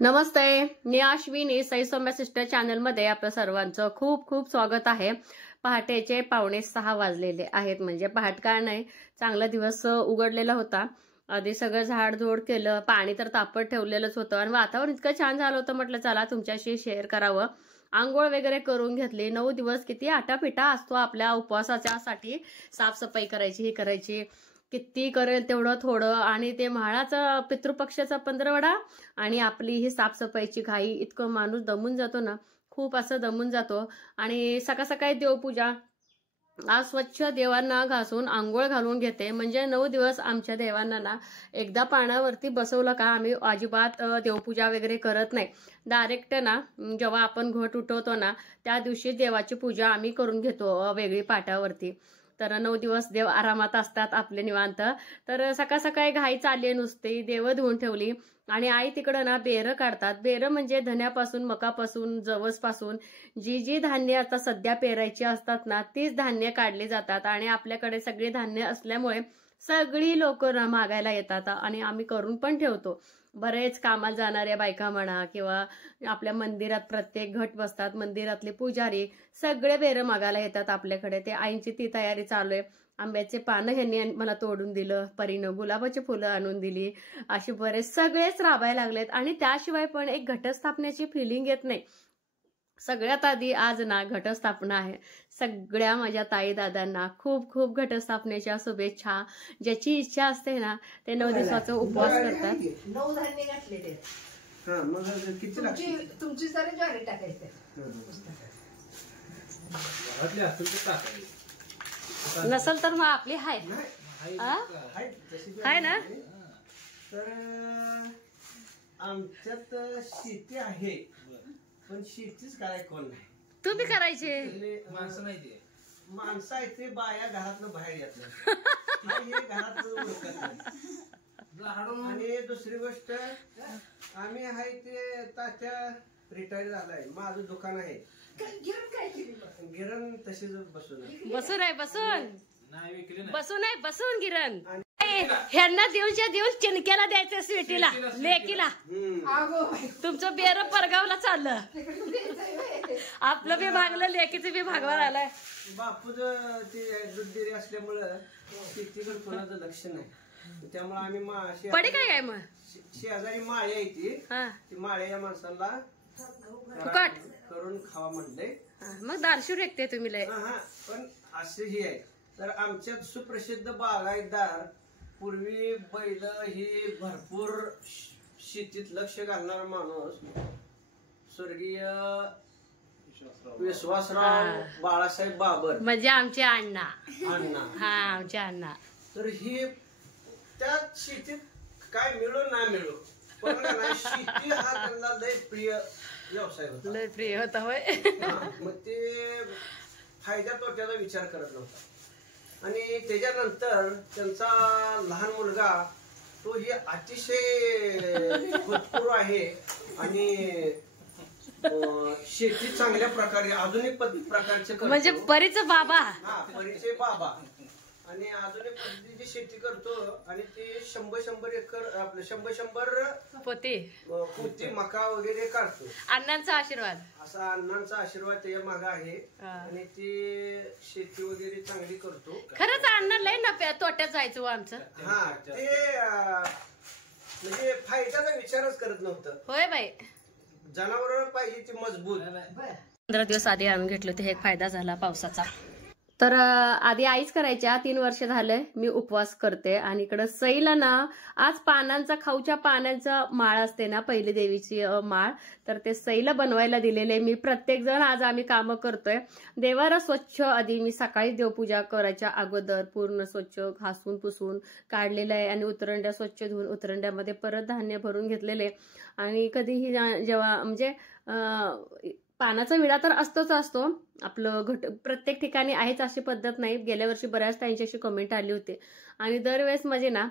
नमस्ते, मी Ashwini Sai Soumya sister channel मध्ये आपल्या सर्वांचं खूप खूप स्वागत आहे। पहाटेचे 5:45 वाजलेले आहेत, म्हणजे पहाट काय नाही, चांगला दिवस उघडलेला होता। आधी सगळं झाडझोड केलं, पाणी तर तापत ठेवलेलंच होतं आणि वातावरण इतकं छान झालं होतं, म्हटलं चला तुमच्याशी शेअर करावं। आंघोळ वगैरे करून घेतली। 9 दिवस किती आटापिटा असतो आपल्या उपवासाच्यासाठी, साफसफाई करायची, ही करायची, किती करेल तेवढं थोडं, आणि ते म्हाळाचा पितृपक्षाचा पंधरवडा आणि आपली ही साफसफाईची घाई, इतकं माणूस दमून जातो ना, खूप असं दमून जातो। आणि सकाळ सकाळी देवपूजा, आज स्वच्छ देवांना घासून आंघोळ घालून घेते, म्हणजे 9 दिवस आमच्या देवांना ना एकदा पाण्यावरती बसवलं का आम्ही अजिबात देवपूजा वगैरे करत नाही। डायरेक्ट ना जेव्हा आपण घट उठवतो ना त्या दिवशी देवाची पूजा आम्ही करून घेतो वेगळी पाटावरती। तर 9 दिवस देव आरामात असतात आपले निवांत। तर सकाळ सकाळी घाई चालली नुसती, देव धुवून ठेवली आणि आई तिकडं ना बेरं काढतात। बेरं म्हणजे धन्यापासून, मकापासून, जवसपासून जी जी धान्य आता सध्या पेरायची असतात ना तीच धान्य काढली जातात। आणि आपल्याकडे सगळे धान्य असल्यामुळे सगळी लोक मागायला येतात आणि आम्ही करून पण ठेवतो। बरेच कामाला जाणाऱ्या बायका म्हणा किंवा आपल्या मंदिरात प्रत्येक घट बसतात, मंदिरातले पुजारी सगळे बेरं मागायला येतात आपल्याकडे। ते आईंची ती तयारी चालू आहे। आंब्याचे पानं ह्यांनी मला तोडून दिलं, परीनं गुलाबाची फुलं आणून दिली, असे बरेच सगळेच राबायला लागलेत। आणि त्याशिवाय पण एक घटस्थापनेची फिलिंग येत नाही। सगळ्यात आधी आज ना घटस्थापना आहे। सगळ्या माझ्या ताई दादांना खूप खूप घटस्थापनेच्या शुभेच्छा। ज्याची इच्छा असते ना ते 9 दिवसाचा उपवास करतात। 9 धान्य घातले ते। हां, मग किती लागते? तुमची जरा ज्वारी टाकायचं। घरातले असेल तर टाकायचं, नसल तर मग आपली हाय हाय ना। तर आमच्यात शेती आहे, पण शेतीच काय कोण नाही। तुम्ही करायचे माणसं नाही, ते माणसं आहे ते बाया घरातनं बाहेर येत नाही, हे घरातलं ओळखत नाही। आणि दुसरी गोष्ट, आम्ही आहे ते तात्या रिटायर झालाय, माझं दुकान आहे। गिरण तशीच बसून बसून आहे, बसून आहे, बसून गिरण ह्यांना देऊच्या दिवस चिनक्याला द्यायचं, स्वीटीला, लेकीला। तुमचं बेर परगावला चाललं, आपलं बी भागलं, लेकीचं बी भागवा आलाय। बापूच ते दूध डेअरी असल्यामुळं शेतीकडे कोणाचं लक्ष नाही, त्यामुळे आम्ही पडी काय मग शेजारी माळी आहे ती माळी या माणसाला फुकट करून खावा म्हणले। मग दानशूर ऐकते तुम्ही लय। पण असंही आहे, तर आमच्यात सुप्रसिद्ध बागायतदार, पूर्वी बैल ही भरपूर शेतीत लक्ष घालणारा माणूस, स्वर्गीय विश्वासराव बाळासाहेब बाबर, म्हणजे आमचे अण्णा। अण्णा आमचे अण्णा। तर ही त्या शेतीत काय मिळो ना मिळो, पण शेती हा त्यांना लय प्रिय व्यवसाय होता, लय प्रिय होता होय। मग ते फायद्या तोट्याचा विचार करत नव्हता। आणि त्याच्यानंतर त्यांचा लहान मुलगा, तो ही अतिशय भरपूर आहे आणि शेती चांगल्या प्रकारे आधुनिक प्रकारचे करतो, म्हणजे परीचं बाबा। परीचे बाबा, आणि आधुनिक पद्धतीची शेती करतो। आणि ते 100 एकर आपलं 100 पोती मका वगैरे काढतो। अण्णांचा आशीर्वाद, असा अण्णांचा आशीर्वाद त्याच्या मागे आहे। आणि ते शेती वगैरे चांगली करतो। खरंच अण्णा लय नफ्या तोट्यात जायचं आमचं। ते म्हणजे फायद्याचा विचारच करत नव्हतं। होय बाई, जनावर पाहिजे ती मजबूत। 15 दिवस आधी आणून घेतलं, ते एक फायदा झाला पावसाचा। तर आधी आईच करायच्या, 3 वर्ष झाले मी उपवास करते। आणि इकडं सईला ना आज पानांचा, खाऊच्या पानांचा माळ असते ना, पहिली देवीची माळ, तर ते सईला बनवायला दिलेले मी। प्रत्येक जण आज आम्ही कामं करतोय। देवारा स्वच्छ आधी मी सकाळी देवपूजा करायच्या अगोदर पूर्ण स्वच्छ घासून पुसून काढलेलं आहे, आणि उतरंड्या स्वच्छ धुवून उतरंड्यामध्ये परत धान्य भरून घेतलेले। आणि कधीही जेव्हा म्हणजे पानाचा विडा तर असतोच असतो आपलं, प्रत्येक ठिकाणी आहेच अशी पद्धत नाही। गेल्या वर्षी बऱ्याच त्यांच्याशी कमेंट आली होती। आणि दरवेळेस म्हणजे ना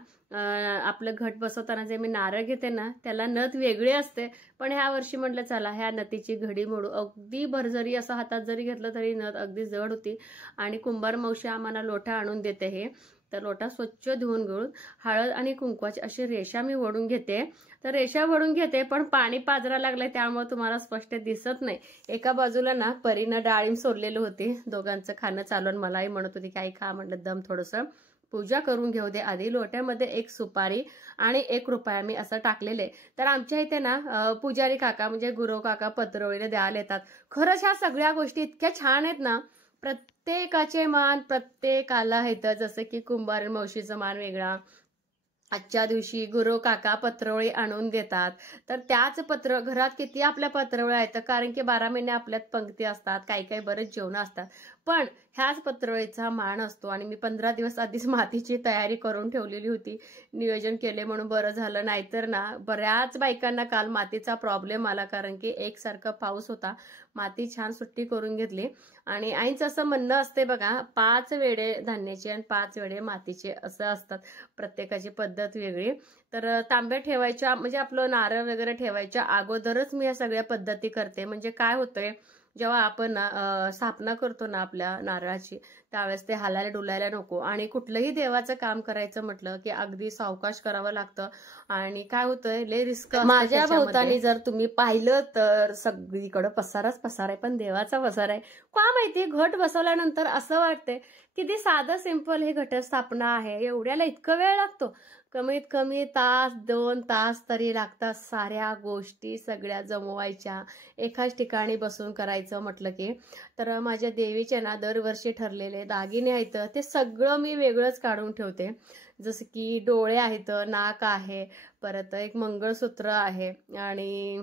आपलं घट बसवताना जे मी नारळ घेते ना त्याला नथ वेगळी असते, पण ह्या वर्षी म्हटलं चला ह्या नथीची घडी मोडू। अगदी भरजरी असं हातात जरी घेतलं तरी नथ अगदी जड होती। आणि कुंभार मावशी आम्हाला लोटा आणून देते हे, तर लोटा स्वच्छ धुवून घेऊन हळद आणि कुंकवाची अशी रेषा मी ओढून घेते. तर रेषा ओढून घेते, पण पाणी पाजरा लागलंय त्यामुळे तुम्हाला स्पष्ट दिसत नाही. एका बाजूला ना परीनं डाळिंब सोडलेलं होती, दोघांचं खाणं चालून मलाही म्हणत होती काही खा, म्हणलं दम थोडंसं पूजा करून घेऊ दे आधी. लोट्यामध्ये 1 सुपारी आणि 1 रुपया मी असं टाकलेले. तर आमच्या इथे ना पुजारी काका म्हणजे गुरव काका पत्रवळीने द्यायला येतात. खरंच ह्या सगळ्या गोष्टी इतक्या छान आहेत ना, प्रत्येकाचे मान प्रत्येकाला आहेत. जसं की कुंभार मावशीचं मान वेगळा, आजच्या दिवशी गुरु काका पत्रवळी आणून देतात. तर त्याच पत्र घरात किती आपल्या पत्रवळ्या आहेत, कारण की 12 महिने आपल्यात पंक्ती असतात, काही काही बरेच जेवण असतात, पण ह्याच पत्रवळीचा मान असतो. आणि मी 15 दिवस आधीच मातीची तयारी करून ठेवलेली होती, नियोजन केले म्हणून बरं झालं. नाहीतर ना बऱ्याच बायकांना काल मातीचा प्रॉब्लेम आला, कारण की एकसारखा पाऊस होता. माती छान सुट्टी करून घेतली. आणि आईचं असं म्हणणं असते बघा, 5 वेळे धान्याचे आणि 5 वेळे मातीचे असं असतात, प्रत्येकाची पद्धत वेगळी. तर तांब्या ठेवायच्या म्हणजे आपलं नारळ वगैरे ठेवायच्या अगोदरच मी या सगळ्या पद्धती करते. म्हणजे काय होतंय, जेव्हा आपण स्थापना करतो ना आपल्या नारळाची, त्यावेळेस ते हालायला डुलायला नको. आणि कुठलंही देवाचं काम करायचं म्हटलं की अगदी सावकाश करावं लागतं. आणि काय होतंय, लय रिस्क. माझ्या भोवतानी जर तुम्ही पाहिलं तर सगळीकडं पसाराच पसार आहे, पण देवाचा पसार आहे. का माहिती, घट बसवल्यानंतर असं वाटतंय किती साधं सिंपल हे घटस्थापना आहे, एवढ्याला इतकं वेळ लागतो. कमीत कमी तास 2 तास तरी लागतात साऱ्या गोष्टी सगळ्या जमवायच्या, एकाच ठिकाणी बसून करायचं म्हटलं की. तर माझ्या देवीचे ना दरवर्षी ठरलेले दागिने आहेत, ते सगळं मी वेगळंच काढून ठेवते. जसं की डोळे आहेत, नाक आहे, परत एक मंगळसूत्र आहे, आणि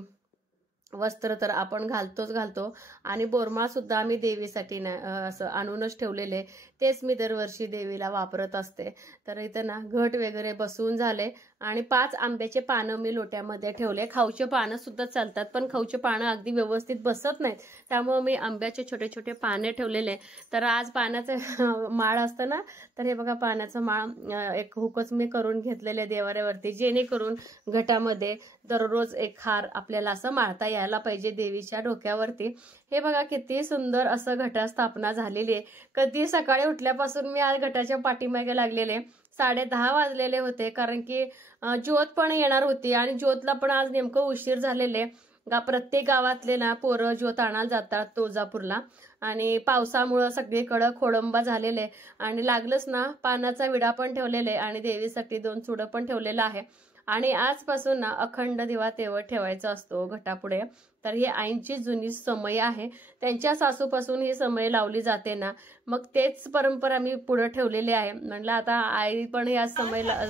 वस्त्र तर आपण घालतो. आणि बोरमाळ सुद्धा आम्ही देवीसाठी असं आणूनच ठेवलेले, तेच मी दरवर्षी देवीला वापरत असते. तर इथं ना घट वगैरे बसवून झाले. आणि 5 आंब्याचे पानं मी लोट्यामध्ये ठेवले. खाऊचे पानं सुद्धा चालतात, पण खाऊचे पानं अगदी व्यवस्थित बसत नाहीत, त्यामुळे मी आंब्याचे छोटे छोटे पाने ठेवलेले. तर आज पानाचं माळ असतं ना, तर हे बघा पानाचं माळ एक हुकच मी करून घेतलेले देवाऱ्यावरती, जेणेकरून घटामध्ये दररोज एक हार आपल्याला असं माळता यायला पाहिजे देवीच्या डोक्यावरती. हे बघा किती सुंदर असं घटस्थापना झालेली आहे. कधी सकाळी उठल्यापासून मी आज घटाच्या पाठीमागे लागलेले. 10:30 वाजलेले होते, कारण की ज्योत पण येणार होती आणि ज्योतला पण आज नेमकं उशीर झालेले. प्रत्येक गावातले ना पोरं ज्योत आणायला जातात तुळजापूरला, आणि पावसामुळं सगळीकडं खोडंबा झालेले. आणि लागलंच ना पानाचा विडा पण ठेवलेले आणि देवीसाठी 2 चुडं पण ठेवलेलं आहे. आणि आजपासून ना अखंड दिवा तेवढ ठेवायचा असतो घटापुढे. तर ही आईंची जुनी समय आहे, त्यांच्या सासूपासून ही समय लावली जाते ना, मग तेच परंपरा मी पुढे ठेवलेली आहे. म्हणलं आता आई पण या समयला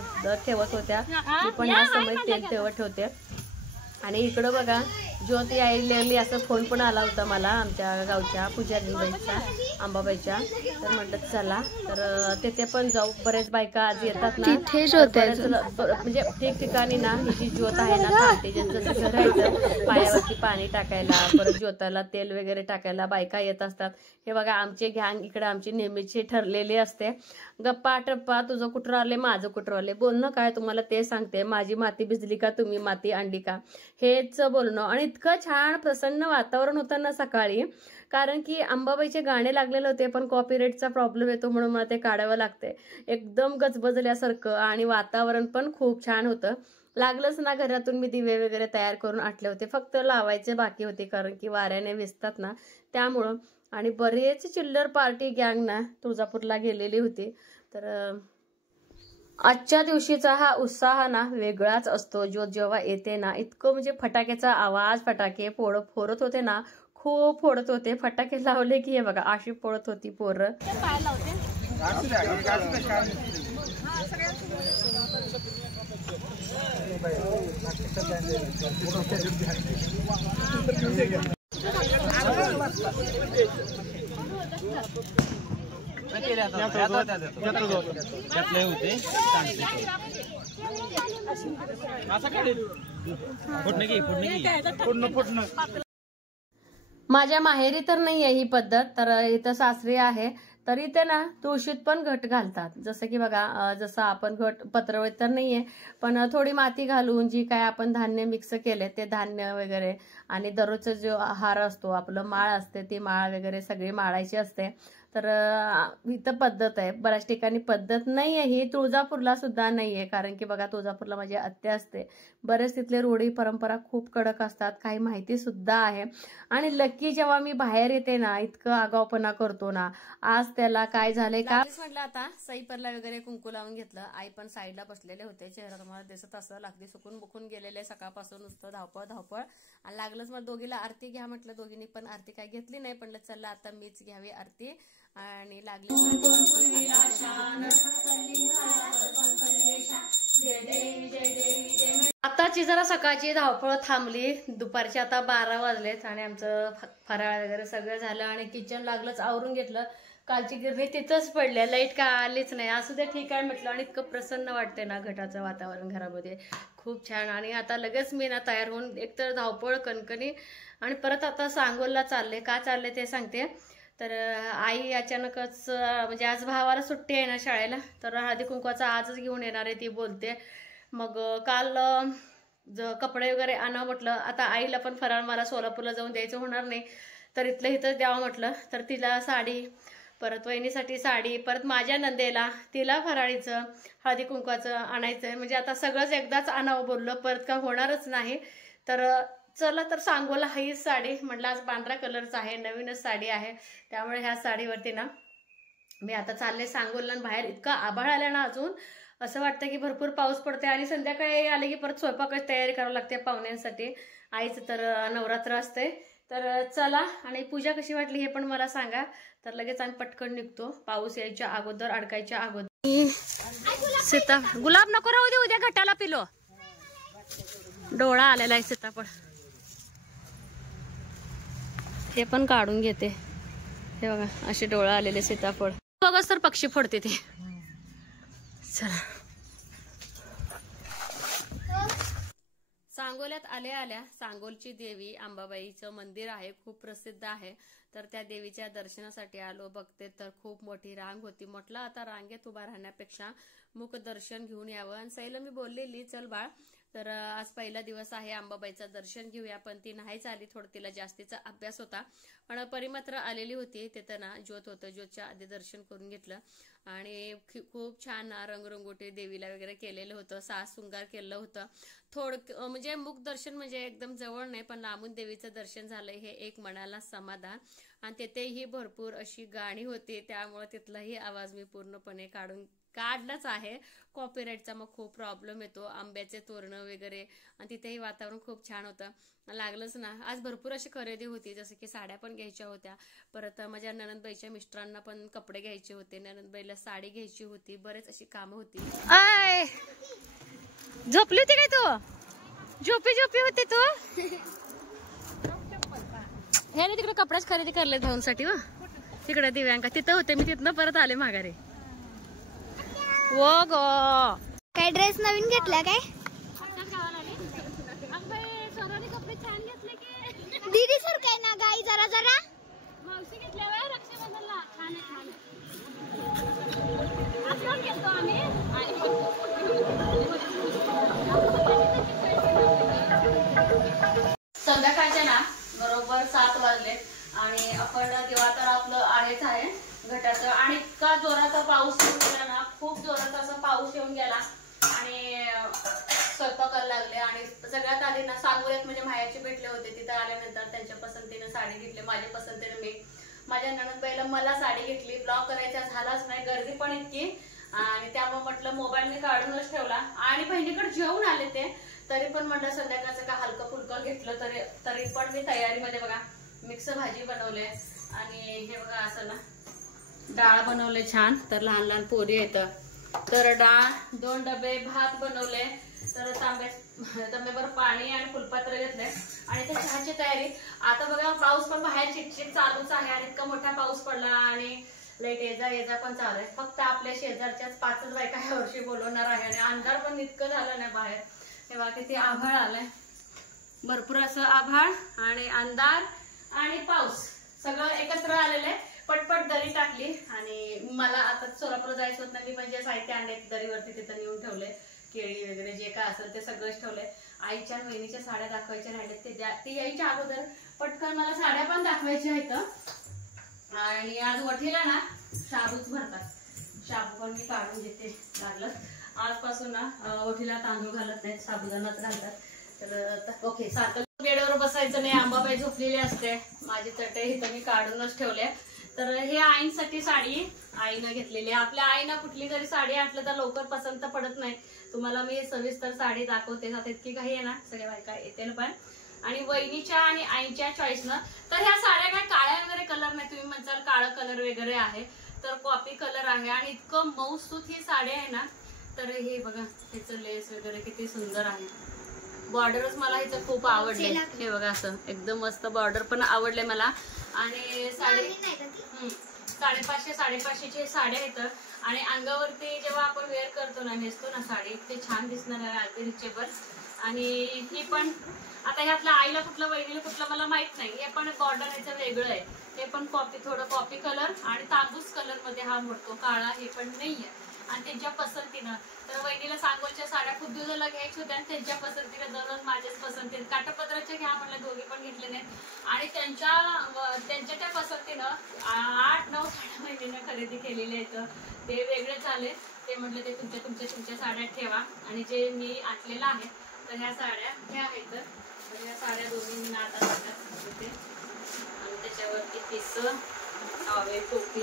ठेवत होत्या, मी पण या समय तेल तेवढ ठेवते. आणि इकडं बघा ज्योत यायलेली असं फोन पण आला होता मला आमच्या गावच्या पुजारीबाईचा, अंबाबाईच्या. तर म्हटलं चला तर तिथे पण जाऊ. बरेच बायका आज येतात ना, म्हणजे ठिकठिकाणी ना ही जी ज्योत आहे ना चालते, ज्यांचं घर राहायचं पायावरती पाणी टाकायला, परत ज्योताला तेल वगैरे टाकायला बायका येत असतात. हे बघा आमचे गँग इकडे आमची नेहमीची ठरलेली असते. गप्पा टप्पा, तुझं कुठं आले माझं कुठं आले, बोलणं काय तुम्हाला ते सांगते. माझी माती भिजली का, तुम्ही माती आणली का, हेच बोलणं. आणि इतकं छान प्रसन्न वातावरण होतं ना सकाळी, कारण की अंबाबाईचे गाणे लागलेले होते, पण कॉपीराईटचा प्रॉब्लेम येतो म्हणून मला ते काढावं लागते. एकदम गजबजल्यासारखं आणि वातावरण पण खूप छान होतं. लागलंच ना घरातून मी दिवे वगैरे तयार करून आणले होते, फक्त लावायचे बाकी होते, कारण की वाऱ्याने विजतात ना त्यामुळं. आणि बरेच चिल्लर पार्टी गँग ना तुळजापूरला गेलेली होती. तर आजच्या दिवशीचा हा उत्साह ना वेगळाच असतो. ज्योत जेव्हा येते ना, इतकं म्हणजे फटाक्याचा आवाज, फटाके फोडत होते ना, खूप फोडत होते. फटाके लावले की हे बघा अशी फोडत होती पोरं. माझ्या माहेरी तर नाही आहे ही पद्धत, तर इथं सासरी आहे. तर इथे ना तुळशीत पण घट घालतात. जसं की बघा जसं आपण घट पत्रवळीत तर नाहीये, पण थोडी माती घालून जी काय आपण धान्य मिक्स केले ते धान्य वगैरे, आणि दररोजचा जो आहार असतो आपलं माळ असते ती माळ वगैरे सगळी माळायची असते. तर इथं पद्धत आहे. बऱ्याच ठिकाणी पद्धत नाही आहे ही, तुळजापूरला सुद्धा नाही आहे. कारण की बघा, तुळजापूरला माझी आत्या असते, बरेच तिथले रूढी परंपरा खूप कडक असतात, काही माहिती सुद्धा आहे. आणि लकी जेव्हा मी बाहेर येते ना, इतकं आगाऊपणा करतो ना. आज त्याला काय झालंय का म्हटलं, आता सईपरला वगैरे कुंकू लावून घेतलं. आई पण साईडला बसलेले होते. चेहरा तुम्हाला दिसत असं, लागली सुकून बुकून गेलेले सकाळपासून, नुसतं धावपळ धावपळ. आणि लागलंच मग दोघीला आरती घ्या म्हटलं. दोघींनी पण आरती काय घेतली नाही, पण चला आता मीच घ्यावी आरती. आणि लागली आताची जरा सकाळची धावपळ थांबली. दुपारची आता 12 वाजलेत आणि आमचं फराळ वगैरे सगळं झालं आणि किचन लागलंच आवरून घेतलं. कालची गिरणी तिथंच पडल्या, लाईट का आलीच नाही. असू दे ठीक आहे म्हटलं. आणि इतकं प्रसन्न वाटतंय ना, घटाचं वातावरण घरामध्ये खूप छान. आणि आता लगेच मी ना तयार होऊन, एकतर धावपळ कणकणी आणि परत आता सांगोलला चालले. का चालले ते सांगते. तर आई अचानकच, म्हणजे आज भावाला सुट्टी आहे ना शाळेला, तर हळदी कुंकवाचा आजच घेऊन येणार आहे ती बोलते. मग काल कपडे वगैरे आणा म्हटलं. आता आईला पण फराळ मला सोलापूरला जाऊन द्यायचं होणार नाही, तर इथलं इथंच द्यावं म्हटलं. तर तिला साडी, परत वहिनीसाठी साडी, परत माझ्या नंदेला तिला फराळीचं हळदी कुंकवाचं आणायचं. म्हणजे आता सगळंच एकदाच आणावं बोललं, परत का होणारच नाही. तर चला, तर सांगोला हीच साडी म्हटलं. आज पांढऱ्या कलरचं आहे, नवीनच साडी आहे, त्यामुळे ह्या साडीवरती ना मी आता चालले सांगोलला. बाहेर इतका आभाळ आला ना, अजून असं वाटतं की भरपूर पाऊस पडते. आणि संध्याकाळी आले की परत स्वयंपाकाची तयारी करावी लागते पाहुण्यांसाठी. आईचं तर नवरात्र असते. तर चला, आणि पूजा कशी वाटली हे पण मला सांगा. तर लगेच आम्ही पटकन निघतो, पाऊस यायच्या अगोदर, अडकायच्या अगोदर. सीता गुलाब नको राहू दे, उद्या घटाला पिलो. डोळा आलेला आहे सीताफळ, हे पण काढून घेते. हे बघा, असे डोळा आलेले सीताफळ बघच तर पक्षी फोडते ते. चला, सांगोल्यात आल्या सांगोलची देवी अंबाबाईचं मंदिर आहे, खूप प्रसिद्ध आहे. तर त्या देवीच्या दर्शनासाठी आलो. बघते तर खूप मोठी रांग होती. म्हटलं आता रांगेत उभा राहण्यापेक्षा मुख दर्शन घेऊन यावं. आणि सईला मी बोललेली, चल बाळ, तर आज पहिला दिवस आहे, अंबाबाईचं दर्शन घेऊया. पण ती नाहीच आली, थोडं तिला जास्तीचा अभ्यास होता. पण परिमात्र आलेली होती. तिथं ना ज्योत होतं, ज्योतच्या आधी दर्शन करून घेतलं. आणि खूप छान रंगरंगोटी देवीला वगैरे केलेलं होतं, साज शृंगार केलं होतं. म्हणजे मुख दर्शन म्हणजे एकदम जवळ नाही, पण लांबून देवीचं दर्शन झालंय, हे एक मनाला समाधान. आणि तिथेही भरपूर अशी गाणी होती, त्यामुळे तिथलाही आवाज मी पूर्णपणे काढलाच आहे. कॉपीराईटचा मग खूप प्रॉब्लेम येतो. आंब्याचे तोरणं वगैरे, आणि तिथेही वातावरण खूप छान होतं. लागलंच ना, आज भरपूर अशी खरेदी होती, जसं की साड्या पण घ्यायच्या होत्या. परत माझ्या ननंदबाईच्या मिस्टरांना पण कपडे घ्यायचे होते, ननंदबाईला साडी घ्यायची होती, बरेच अशी कामं होती. झोपली होती काय तू? झोपी होती तू? हे नाही, तिकडे कपडेच खरेदी करले भाऊंसाठी. व तिकडे दिव्यांका तिथं होते, मी तिथनं परत आले माघारी. वो गो, काय ड्रेस नवीन घेतला काय? कपडे छान घेतले की दीदी सर काय ना गाई, जरा जरा मावशी घेतल्या रक्षाबंधनला. छान आहे, छान घेतो आम्ही. संध्याकाळच्या ना बरोबर 7 वाजले आणि आपण दिवा तर आपलं आहेच आहे घटाचं. आणि इतका जोराचा पाऊस येऊन गेला ना, खूप जोराचा असा पाऊस येऊन गेला. आणि स्वयंपाकाला लागले. आणि सगळ्यात आधी ना सांगोल्यात म्हणजे मायाचे भेटले होते, तिथं आल्यानंतर त्यांच्या पसंतीनं साडी घेतली, माझ्या पसंतीनं मी माझ्या ननंदबाईला मला साडी घेतली. ब्लॉग करायचा झालाच नाही, गर्दी पण इतकी. आणि त्यामुळे म्हटलं मोबाईल मी काढूनच ठेवला. आणि बहिणीकडे जेवून आले ते, तरी पण म्हटलं संध्याकाळचं का हलकं फुलकं घेतलं. तरी पण मी तयारीमध्ये बघा मिक्स भाजी बनवले. आणि हे बघा असं ना डाळ बनवले छान. तर लहान लहान पोरी येतं, तर डाळ, 2 डबे भात बनवले. तर तांब्याभर पाणी आणि फुलपात्र घेतले. आणि त्या चहाची तयारी. आता बघा पाऊस पण बाहेर चिकचिक चालूच आहे. आणि इतका मोठा पाऊस पडला आणि लाईट ये जा पण चालू आहे. फक्त आपल्या शेजारच्याच 5 बायका ह्या वर्षी बोलवणार आहे. आणि अंधार पण इतकं झालं नाही बाहेर. तेव्हा किती आभाळ आलंय, भरपूर असं आभाळ आणि अंधार आणि पाऊस सगळं एकत्र आलेलं आहे. पटपट दरी टाकली. आणि मला आता सोलापूर जायचं होत नाही, मी पण जे साहित्य आणले दरीवरती तिथं नेऊन ठेवले. केळी वगैरे जे काय असेल ते सगळंच ठेवले. आईच्या वहिनीच्या साड्या दाखवायच्या राहिल्यात, ती यायच्या अगोदर पटकन मला साड्या पण दाखवायच्या आहेत. आणि आज वठीला ना शाबूच भरतात. शाबू पण मी काढून घेते लागलं. आजपासून ना वठीला तांदूळ घालत नाहीत, साबुदाणाच घालतात. तर ओके, सारखं बेडवर बसायचं नाही. आंबाबाई झोपलेली असते. माझी चटई इथं मी काढूनच ठेवले. तर हे आईंसाठी साडी आईनं घेतलेली आहे. आपल्या आईनं कुठली जरी साडी आणलं तर लवकर पसंत पडत नाही. तुम्हाला मी सविस्तर साडी दाखवते. आता इतकी काही आहे ना, सगळ्या बायका येतील पण. आणि वहिनीच्या आणि आईच्या चॉईसनं. तर ह्या साड्या काय काळ्या वगैरे कलर नाही. तुम्ही म्हणसाल काळं कलर वगैरे आहे, तर कॉपी कलर आहे. आणि इतकं मऊसूत ही साडी आहे ना. तर हे बघा, त्याचं लेस वगैरे किती सुंदर आहे. बॉर्डरच मला हिचं खूप आवडले. हे बघा, असं एकदम मस्त बॉर्डर पण आवडले मला. आणि साडी 550-550ची साड्या आहेत. आणि अंगावरती जेव्हा आपण वेअर करतो ना, नेसतो ना साडी, ते छान दिसणार आहे, अगदी रिचेबल. आणि ही पण आता ह्यातलं आईला कुठलं वहिनीला कुठलं मला माहित नाही. हे पण बॉर्डर ह्याचं वेगळं आहे. हे पण थोडं कॉपी कलर आणि तांबूस कलर मध्ये हा मोडतो, काळा हे पण नाहीये. आणि त्यांच्या पसंतीनं. तर वहिनीला सांगोलच्या साड्या खूप दिवसाला घ्यायच्या होत्या आणि त्यांच्या पसंतीनं दररोज माझ्याच पसंतीने काठापदराच्या घ्या म्हणलं, दोघी पण घेतले नाहीत. आणि त्यांच्या त्या पसंतीनं 8-9 साड्या वहिनीनं खरेदी केलेल्या आहेत. ते वेगळेच आले. ते म्हटलं ते तुमच्या साड्या ठेवा. आणि जे मी आणलेलं आहे तर ह्या साड्या ह्या आहेत. तर ह्या साड्या दोन्ही आता होते. आणि त्याच्यावरती पिस, हवे, टोपी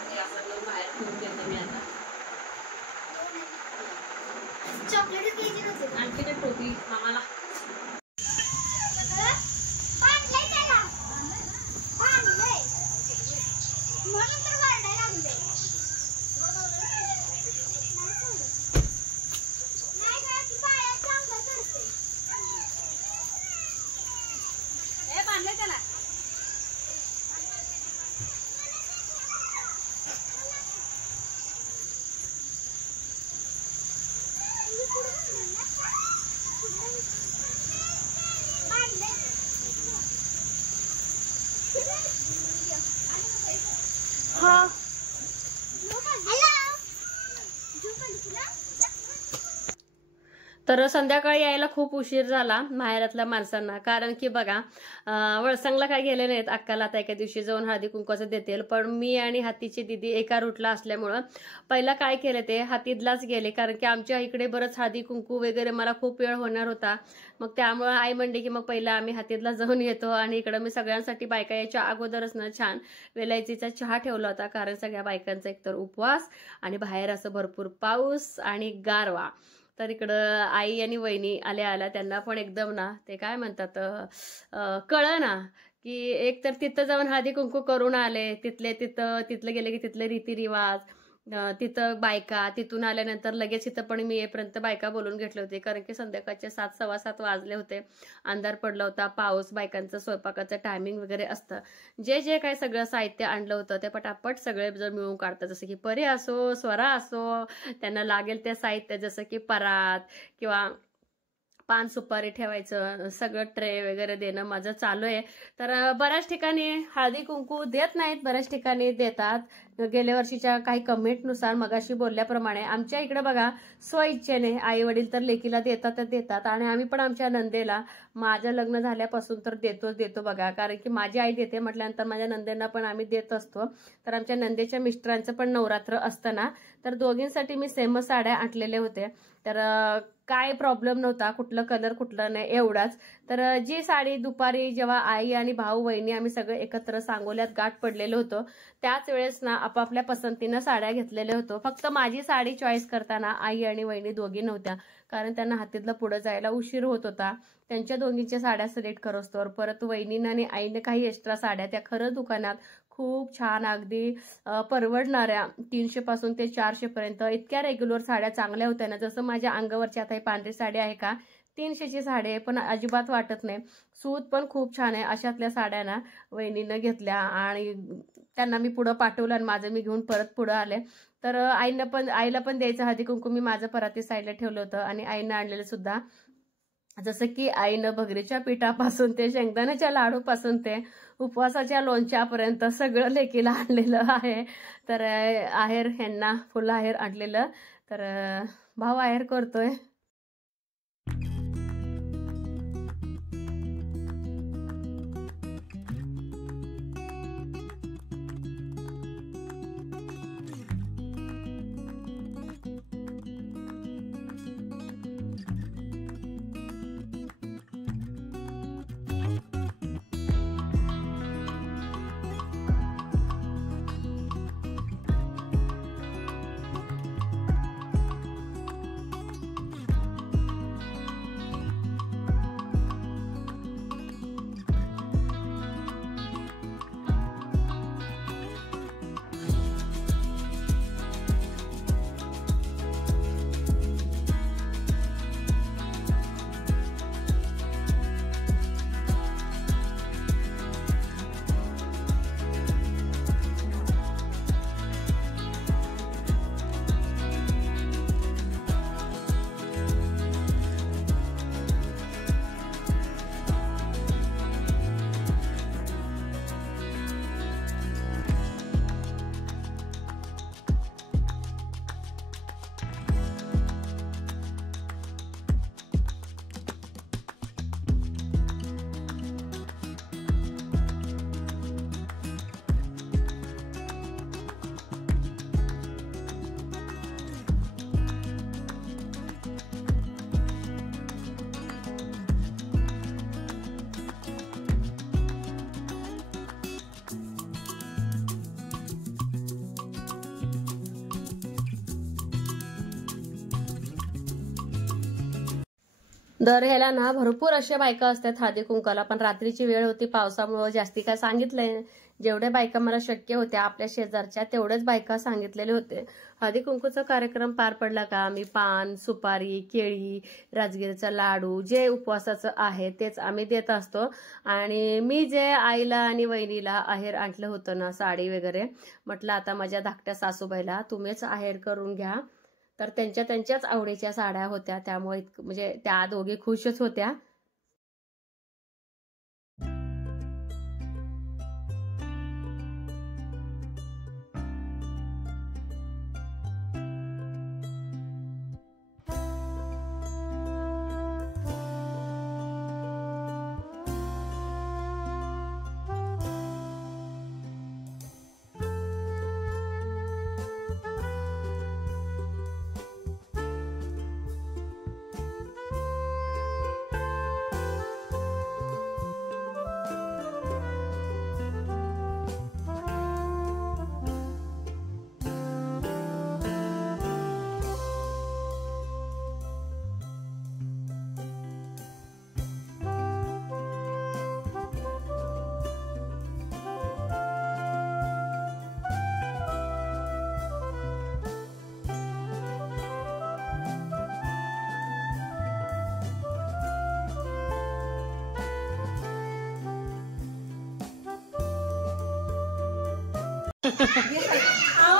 आणि आपण बाहेर ठेवून देते मी आता. आणखी ते टोपी आम्हाला तर संध्याकाळी यायला खूप उशीर झाला माहेरातल्या माणसांना. कारण की बघा, वळसंगला काय गेले नाहीत. अक्काला आता एका दिवशी जाऊन हळदी कुंकवाचं देतील. पण मी आणि हातीची दिदी एका रूटला असल्यामुळं पहिला काय केलं ते हातीतलाच गेले. कारण की आमच्या इकडे बरंच हळदी कुंकू वगैरे मला खूप वेळ होणार होता. मग त्यामुळं आई म्हणली की मग पहिला आम्ही हातीतला जाऊन येतो. आणि इकडं मी सगळ्यांसाठी बायका याच्या अगोदरच ना छान वेलायचीचा चहा ठेवला होता. कारण सगळ्या बायकांचा एकतर उपवास आणि बाहेर असं भरपूर पाऊस आणि गारवा. तर इकडं आई आणि वहिनी आल्या त्यांना पण एकदम ना ते काय म्हणतात कळलं ना की एक तर तिथं जाऊन हळदी कुंकू करून आले. तिथलं गेले की तिथले रीतिरिवाज, तिथं बायका, तिथून आल्यानंतर लगेच इथं पण मी येईपर्यंत बायका बोलून घेतले होते. कारण की संध्याकाळचे 7-7:15 वाजले होते. अंधार पडला होता, पाऊस, बायकांचं स्वयंपाकाचं टायमिंग वगैरे असतं. जे काय सगळं साहित्य आणलं होतं ते पटापट सगळे जर मिळून काढतात. जसं की परी असो, स्वरा असो, त्यांना लागेल ते साहित्य जसं की परात किंवा पान सुपारी ठेवायचं, सगळं ट्रे वगैरे देणं माझं चालू आहे. तर बऱ्याच ठिकाणी हळदी कुंकू देत नाहीत, बऱ्याच ठिकाणी देतात. गेल्या वर्षीच्या काही कमेंटनुसार मगाशी बोलल्याप्रमाणे आमच्या इकडे बघा स्वइच्छेने आई वडील तर लेकीला देतात. आणि आम्ही पण आमच्या नंदेला माझं लग्न झाल्यापासून तर देतो बघा. कारण की माझी आई देते म्हटल्यानंतर माझ्या नंदेंना पण आम्ही देत असतो. तर आमच्या नंदेच्या मिस्टरांचं पण नवरात्र असतं ना, तर दोघींसाठी मी सेमच साड्या आणलेले होते. तर काय प्रॉब्लेम नव्हता, कुठलं कलर कुठलं नाही एवढाच. तर जी साडी दुपारी जेव्हा आई आणि भाऊ वहिनी आम्ही सगळे एकत्र सांगोल्यात गाठ पडलेलो होतो त्याच वेळेस ना आपापल्या पसंतीनं साड्या घेतलेल्या होतो. फक्त माझी साडी चॉईस करताना आई आणि वहिनी दोघी नव्हत्या. कारण त्यांना हातीतलं पुढं जायला उशीर होत होता. त्यांच्या दोघींच्या साड्या सिलेक्ट करतोवर परत वहिनीनं आणि आईनं काही एक्स्ट्रा साड्या त्या खरं दुकानात खूप छान अगदी परवडणाऱ्या 300 पासून ते 400 पर्यंत इतक्या रेग्युलर साड्या चांगल्या होत्या ना. जसं माझ्या अंगावरची आता ही पांढरी साडी आहे का 300ची साडी आहे, पण अजिबात वाटत नाही. सूत पण खूप छान आहे. अशातल्या साड्या ना वहिनीनं घेतल्या आणि त्यांना मी पुढं पाठवलं आणि माझं मी घेऊन परत पुढं आले. तर आईला पण द्यायचं हळदी कुंकू मी माझं पराती साईडला ठेवलं होतं. आणि आईनं आणलेलं सुद्धा जसं की आईनं भगरीच्या पिठापासून ते शेंगदाण्याच्या लाडूपासून ते उपवासाच्या लोणच्यापर्यंत सगळं लेकीला आणलेलं आहे. तर आहेर ह्यांना फुल आहेर आणलेलं. तर भाऊ आहेर करतोय. दर ह्याला ना भरपूर अशा बायका असतात हळदी कुंकाला, पण रात्रीची वेळ होती पावसामुळे जास्ती काय सांगितलंय, जेवढ्या बायका मला शक्य होत्या आपल्या शेजारच्या तेवढ्याच बायका सांगितलेले होते. हळदी कुंकूचा कार्यक्रम पार पडला का आम्ही पान, सुपारी, केळी, राजगिरीचा लाडू जे उपवासाचं आहे तेच आम्ही देत असतो. आणि मी जे आईला आणि वहिनीला आहेर आणलं होतं ना, साडी वगैरे, म्हटलं आता माझ्या धाकट्या सासूबाईला तुम्हीच आहेर करून घ्या. तर त्यांच्याच आवडीच्या साड्या होत्या, त्यामुळे म्हणजे त्या दोघी खुशच होत्या.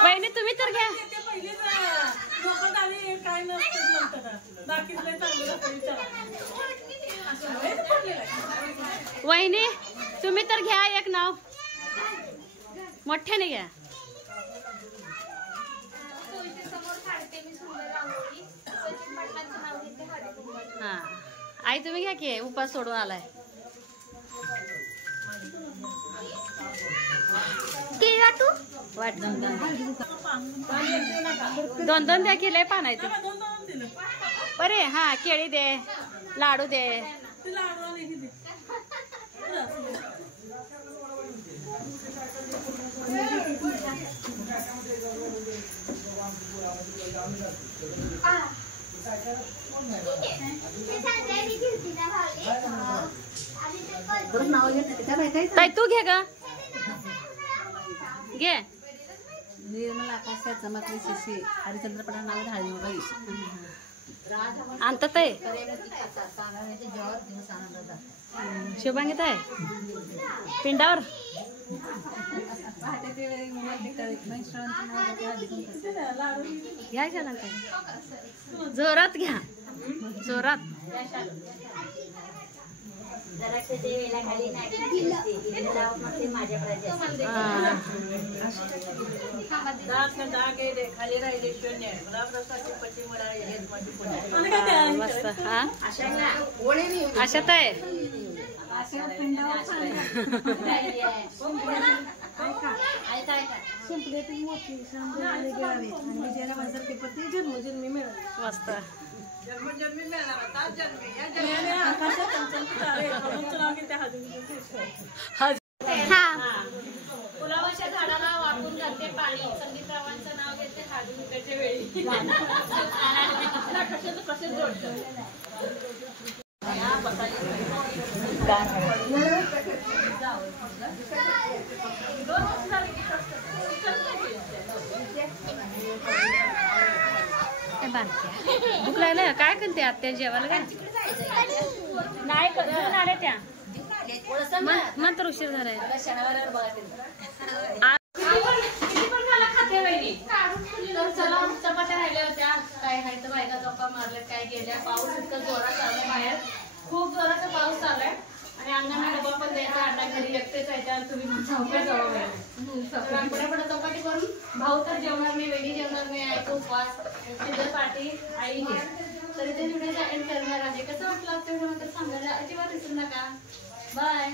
वहिनी तुम्ही तर घ्या. वहिनी तुम्ही तर घ्या एक नाव मोठ्याने घ्या. हा आई तुम्ही घ्या की उपास सोडून आलाय. वाट दोन दोन द्या की लय पान आहे ते बरे. हा केळी दे, लाडू दे. ताई तू घे ग, घे. निर्मला आकाशात चमकली शिशी, हरिचंद्रपणा नाव हळदी आणतात आहे शिवभांगीत आहे पिंडावर. घ्या घ्या जोरात घ्या, जोरात. मस्त. हा अशात आहे. मस्त. गुलाबाच्या झाडाला वाटून जाते पाणी, संगीतरावांचं नाव घेते हळदी कुंकाच्या वेळी. भूक लागलं काय करते आत्या जेवायला काय नाही घेऊन आले त्या मंत्र उशीर झालाय. चला चपात्या राहिल्या होत्या, काय खायचं बायका गप्पा मारल्यात, काय गेल्या. पाऊस इतका जोरात चाललाय बाहेर, खूप जोराचा पाऊस चाललाय. आणि अण्णांना डबा पण द्यायचा, अण्णा घरी एकटेच आहे आणि तुम्ही चौकात जाऊ पुढे चौपाटी करून. भाऊ तर जेवणार नाही, वेगळी जेवणार नाही, आईचा उपवास, तिथं पाठी आई घे. तरी ते व्हिडिओ एंड करणार आहे. कसं वाटलं आपल्या सांगायला अजिबात विसरू नका. बाय.